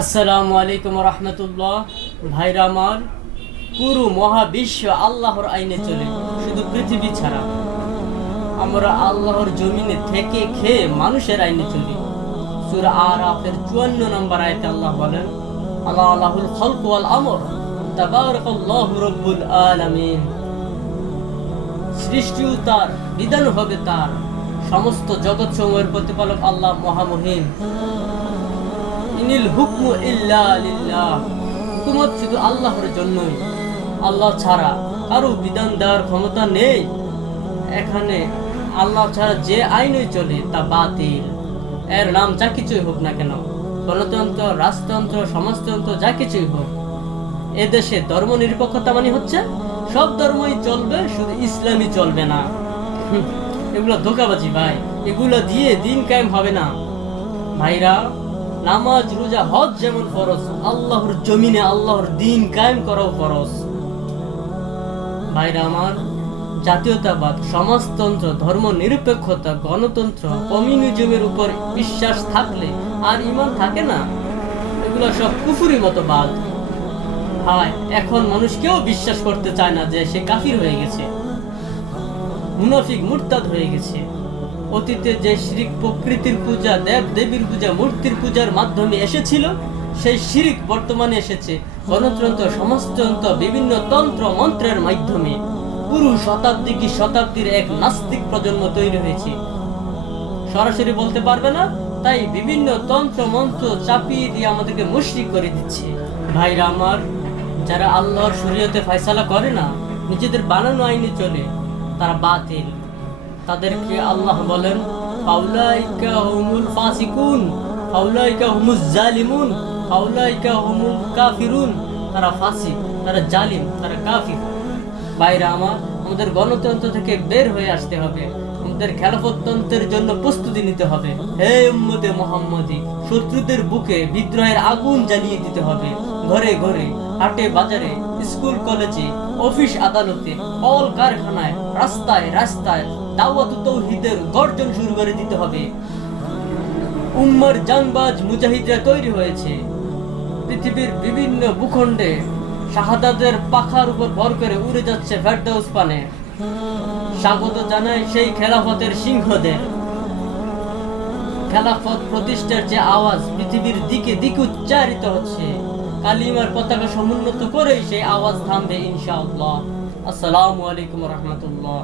আসসালামু আলাইকুম রহমতুল্লাহ। ভাইরা আমার, পুরো মহাবিশ্ব আল্লাহর আইনে চলে, শুধু পৃথিবী ছাড়া। আমরা আল্লাহর জমিনে থেকে খেয়ে মানুষের আইনে চলি। সূরা আরাফের 54 নম্বর আয়াতে আল্লাহ বলেন, আল্লাহুল খালকু ওয়াল আমর, তাবারাকাল্লাহু রাব্বুল আলামিন। সৃষ্টিও তার, বিধান হবে তার, সমস্ত জগৎ সমূহের প্রতিপালক আল্লাহ মহামহিম। ইনিল হুকমু ইল্লা লিল্লাহ, হুকুমত শুধু আল্লাহর জন্যই। আল্লাহ ছাড়া কারো বিধান দেওয়ার ক্ষমতা নেই। এখানে আল্লাহ ছাড়া যে আইনই চলে তা বাতিল। এর নাম যা কিছুই হোক না কেন, গণতন্ত্র, রাজতন্ত্র, সমাজতন্ত্র, যা কিছুই হোক, এদেশে ধর্ম নিরপেক্ষতা মানে হচ্ছে সব ধর্মই চলবে, শুধু ইসলামই চলবে না। এগুলো ধোঁকাবাজি ভাই, এগুলো দিয়ে দিন কায়েম হবে না। ভাইরা, নামাজ, রোজা, হজ যেমন ফরজ, আল্লাহর জমিনে আল্লাহর দিন কায়েম করাও ফরজ। ভাইরা আমার, জাতীয়তাবাদ, সমাজতন্ত্র, ধর্ম নিরপেক্ষতা, গণতন্ত্র, কমিউনিজমের উপর বিশ্বাস থাকলে আর ঈমান থাকে না। এগুলো সব কুফরি মতবাদ। ভাই, এখন মানুষ কেউ বিশ্বাস করতে চায় না যে সে কাফির হয়ে গেছে, মুনাফিক, মুরতাদ হয়ে গেছে। অতীতে যে শিরিক, প্রকৃতির পূজা, দেব দেবীর পূজা, মূর্তির পূজার মাধ্যমে এসেছিল, সেই শিরিক বর্তমানে এসেছে গণতন্ত্র, সমাজতন্ত্র, বিভিন্ন তন্ত্র মন্ত্রের মাধ্যমে। পুরো শতাব্দী কি শতাব্দীর এক নাস্তিক প্রজন্ম তৈরি হয়েছে। সরাসরি বলতে পারবে না, তাই বিভিন্ন তন্ত্র মন্ত্র চাপিয়ে দিয়ে আমাদেরকে মুশরিক করে দিচ্ছে। ভাইরা আমার, যারা আল্লাহর শরীয়তে ফয়সালা করে না, নিজেদের বানানো আইনে চলে, তারা বাতিল। তাদেরকে আল্লাহ বলেন, ফাউলাইকা হুমুল ফাসিকুন, ফাউলাইকা হুমুজ জালিমুন, ফাউলাইকা হুমুল কাফিরুন। তারা ফাসিক, তারা জালিম, তারা কাফির। ভাইরা আমার, আমাদের গণতন্ত্র থেকে বের হয়ে আসতে হবে। আমাদের খেলাফততন্ত্রের জন্য প্রস্তুতি নিতে হবে। হে উম্মতে মুহাম্মাদি, শত্রুদের বুকে বিদ্রোহের আগুন জ্বালিয়ে দিতে হবে। ঘরে ঘরে, হাটে বাজারে, স্কুল কলেজে, অফিস আদালতে, কল কারখানায়, রাস্তায় রাস্তায় দাওয়াত তাওহীদের গর্জন শুরু করে দিতে হবে। উম্মার জানবাজ মুজাহিদরা তৈরি হয়েছে। পৃথিবীর বিভিন্ন ভূখণ্ডে শাহাদাতের পাখার উপর ভর করে উড়ে যাচ্ছে ফেরদাউস পানে। স্বাগত জানায় সেই খেলাফতের সিংহদের। খেলাফত প্রতিষ্ঠার যে আওয়াজ পৃথিবীর দিকে দিকে উচ্চারিত হচ্ছে, কালিমার পতাকা সমুন্নত করেই সেই আওয়াজ থামবে ইনশাআল্লাহ। আসসালামু আলাইকুম রহমতুল্লাহ।